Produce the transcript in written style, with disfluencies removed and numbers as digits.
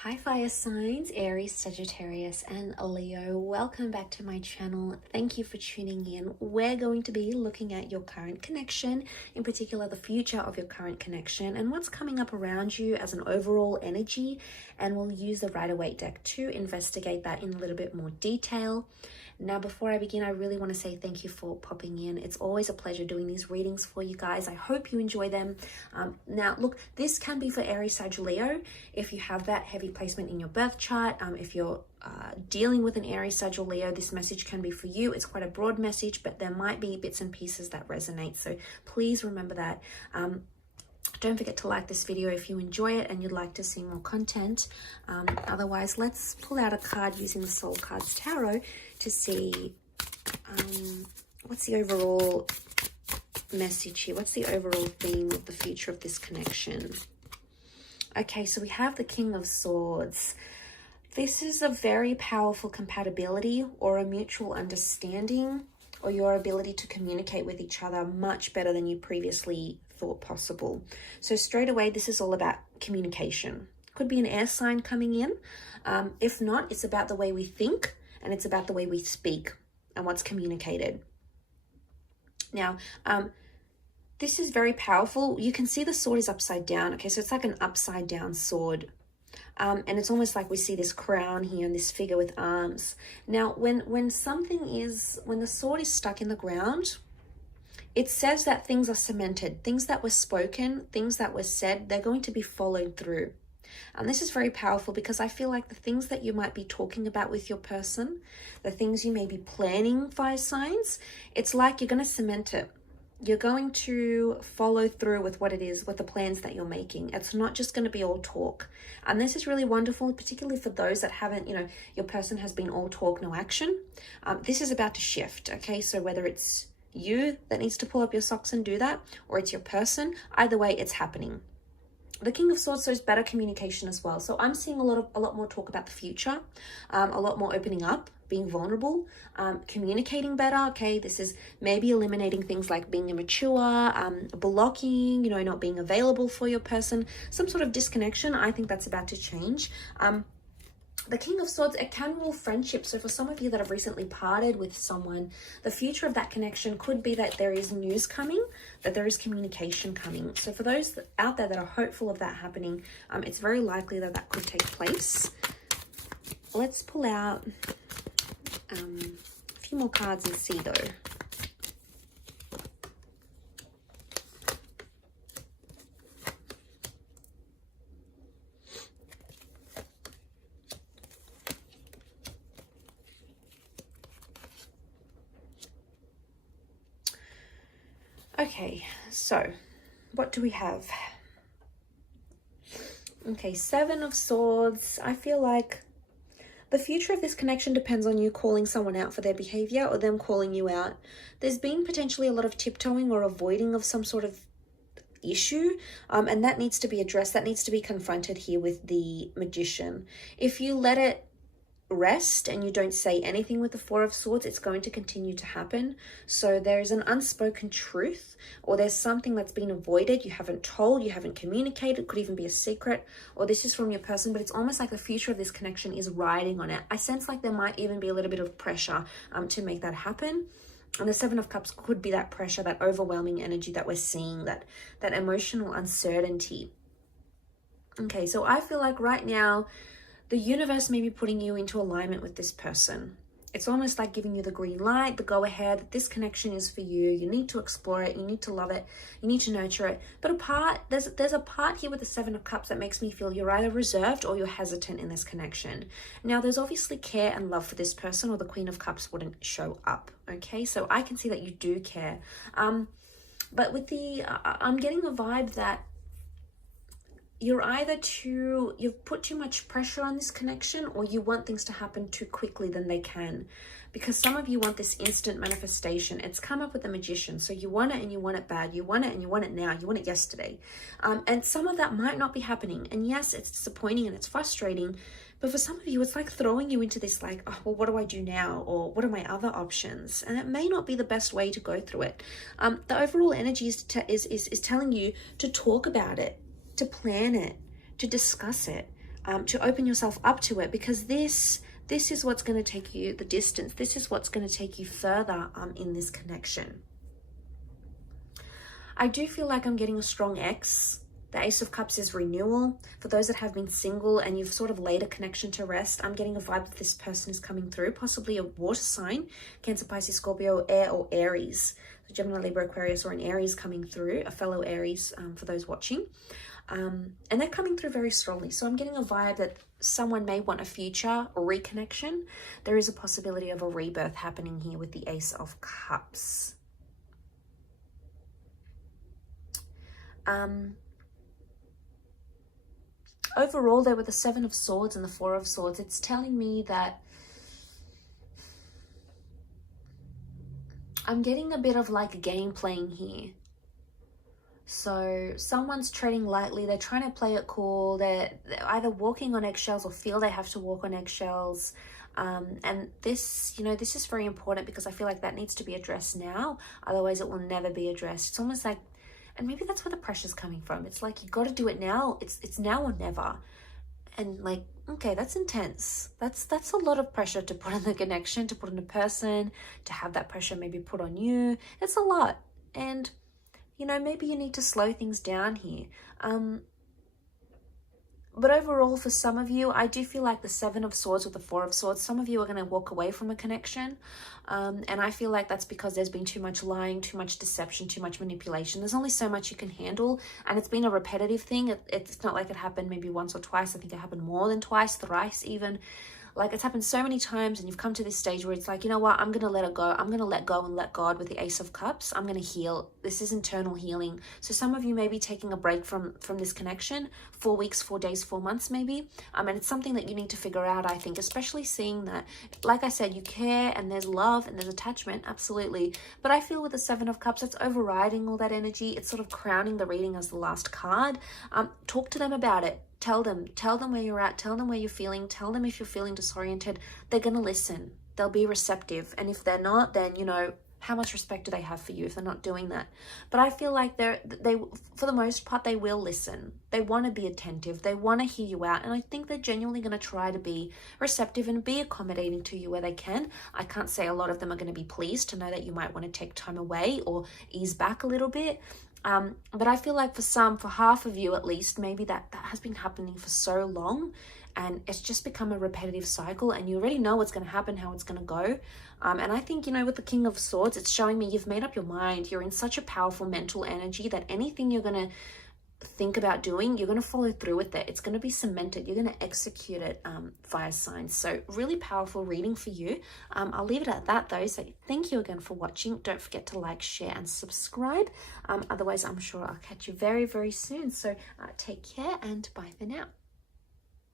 Hi fire signs, Aries, Sagittarius and Leo. Welcome back to my channel. Thank you for tuning in. We're going to be looking at your current connection, in particular the future of your current connection and what's coming up around you as an overall energy, and we'll use the Rider-Waite deck to investigate that in a little bit more detail. Now, before I begin, I really want to say thank you for popping in. It's always a pleasure doing these readings for you guys. I hope you enjoy them. Now, look, this can be for Aries, Sag, Leo. If you have that heavy placement in your birth chart, if you're dealing with an Aries, Sag, or Leo, this message can be for you. It's quite a broad message, but there might be bits and pieces that resonate. So please remember that. Don't forget to like this video if you enjoy it and you'd like to see more content. Otherwise, let's pull out a card using the Soul Cards Tarot to see what's the overall message here. What's the overall theme of the future of this connection? Okay, so we have the King of Swords. This is a very powerful compatibility or a mutual understanding, or your ability to communicate with each other much better than you previously thought possible. So straight away, this is all about communication. Could be an air sign coming in. If not, it's about the way we think and it's about the way we speak and what's communicated. Now, this is very powerful. You can see the sword is upside down. Okay, so it's like an upside down sword. And it's almost like we see this crown here and this figure with arms. Now, when the sword is stuck in the ground, it says that things are cemented. Things that were spoken, things that were said, they're going to be followed through. And this is very powerful because I feel like the things that you might be talking about with your person, the things you may be planning, fire signs, it's like you're going to cement it. You're going to follow through with what it is, with the plans that you're making. It's not just going to be all talk. And this is really wonderful, particularly for those that haven't, your person has been all talk, no action. This is about to shift, okay? So whether it's you that needs to pull up your socks and do that, or it's your person, either way, it's happening. The King of Swords shows better communication as well. So I'm seeing a lot more talk about the future, a lot more opening up, being vulnerable, communicating better. Okay, this is maybe eliminating things like being immature, blocking, not being available for your person, some sort of disconnection. I think that's about to change. The King of Swords, it can rule friendship. So for some of you that have recently parted with someone, the future of that connection could be that there is news coming, that there is communication coming. So for those out there that are hopeful of that happening, it's very likely that that could take place. Let's pull out a few more cards and see though. Okay, so what do we have? Okay, Seven of Swords. I feel like the future of this connection depends on you calling someone out for their behavior or them calling you out. There's been potentially a lot of tiptoeing or avoiding of some sort of issue, and that needs to be addressed. That needs to be confronted here with the Magician. If you let it rest and you don't say anything with the Four of Swords, it's going to continue to happen. So there's an unspoken truth, or there's something that's been avoided, you haven't told, you haven't communicated, could even be a secret, or this is from your person, but it's almost like the future of this connection is riding on it. I sense like there might even be a little bit of pressure to make that happen. And the Seven of Cups could be that pressure, that overwhelming energy that we're seeing, that emotional uncertainty. Okay, so I feel like right now the universe may be putting you into alignment with this person. It's almost like giving you the green light, the go ahead. This connection is for you. You need to explore it. You need to love it. You need to nurture it. But there's a part here with the Seven of Cups that makes me feel you're either reserved or you're hesitant in this connection. Now, there's obviously care and love for this person, or the Queen of Cups wouldn't show up. Okay, so I can see that you do care. But with I'm getting a vibe that you've put too much pressure on this connection, or you want things to happen too quickly than they can, because some of you want this instant manifestation. It's come up with the Magician. So you want it and you want it bad. You want it and you want it now. You want it yesterday. And some of that might not be happening. And yes, it's disappointing and it's frustrating, but for some of you, it's like throwing you into this like, oh, well, what do I do now? Or what are my other options? And it may not be the best way to go through it. The overall energy is telling you to talk about it, to plan it, to discuss it. to open yourself up to it, because this is what's going to take you the distance. This is what's going to take you further in this connection. I do feel like I'm getting a strong X. The Ace of Cups is renewal. For those that have been single and you've sort of laid a connection to rest, I'm getting a vibe that this person is coming through, possibly a water sign, Cancer, Pisces, Scorpio, Air, or Aries. So Gemini, Libra, Aquarius, or an Aries coming through, a fellow Aries for those watching. And they're coming through very strongly. So I'm getting a vibe that someone may want a future reconnection. There is a possibility of a rebirth happening here with the Ace of Cups. Overall, there were the Seven of Swords and the Four of Swords. It's telling me that I'm getting a bit of like game playing here. So someone's treading lightly. They're trying to play it cool. They're either walking on eggshells or feel they have to walk on eggshells. And this, you know, this is very important because I feel like that needs to be addressed now. Otherwise, it will never be addressed. It's almost like, and maybe that's where the pressure's coming from. It's like, you got to do it now. It's now or never. And like, okay, that's intense. That's a lot of pressure to put on the connection, to put on a person, to have that pressure maybe put on you. It's a lot. And, you know, maybe you need to slow things down here. But overall, for some of you, I do feel like the Seven of Swords with the Four of Swords, some of you are going to walk away from a connection. And I feel like that's because there's been too much lying, too much deception, too much manipulation. There's only so much you can handle. And it's been a repetitive thing. It's not like it happened maybe once or twice. I think it happened more than twice, thrice even. Like, it's happened so many times, and you've come to this stage where it's like, you know what, I'm going to let it go. I'm going to let go and let God with the Ace of Cups. I'm going to heal. This is internal healing. So some of you may be taking a break from this connection, 4 weeks, 4 days, 4 months maybe. And it's something that you need to figure out, I think, especially seeing that, like I said, you care and there's love and there's attachment, absolutely. But I feel with the Seven of Cups, it's overriding all that energy. It's sort of crowning the reading as the last card. Talk to them about it. Tell them where you're at, tell them where you're feeling, tell them if you're feeling disoriented. They're going to listen. They'll be receptive. And if they're not, then, you know, how much respect do they have for you if they're not doing that? But I feel like they for the most part, they will listen. They want to be attentive. They want to hear you out. And I think they're genuinely going to try to be receptive and be accommodating to you where they can. I can't say a lot of them are going to be pleased to know that you might want to take time away or ease back a little bit. But I feel like for half of you at least, maybe that has been happening for so long and it's just become a repetitive cycle and you already know what's going to happen, how it's going to go. And I think, you know, with the King of Swords, it's showing me you've made up your mind. You're in such a powerful mental energy that anything you're going to think about doing, you're going to follow through with it. It's going to be cemented. You're going to execute it, fire signs. So really powerful reading for you. I'll leave it at that though. So thank you again for watching. Don't forget to like, share and subscribe. Otherwise, I'm sure I'll catch you very, very soon. So take care and bye for now.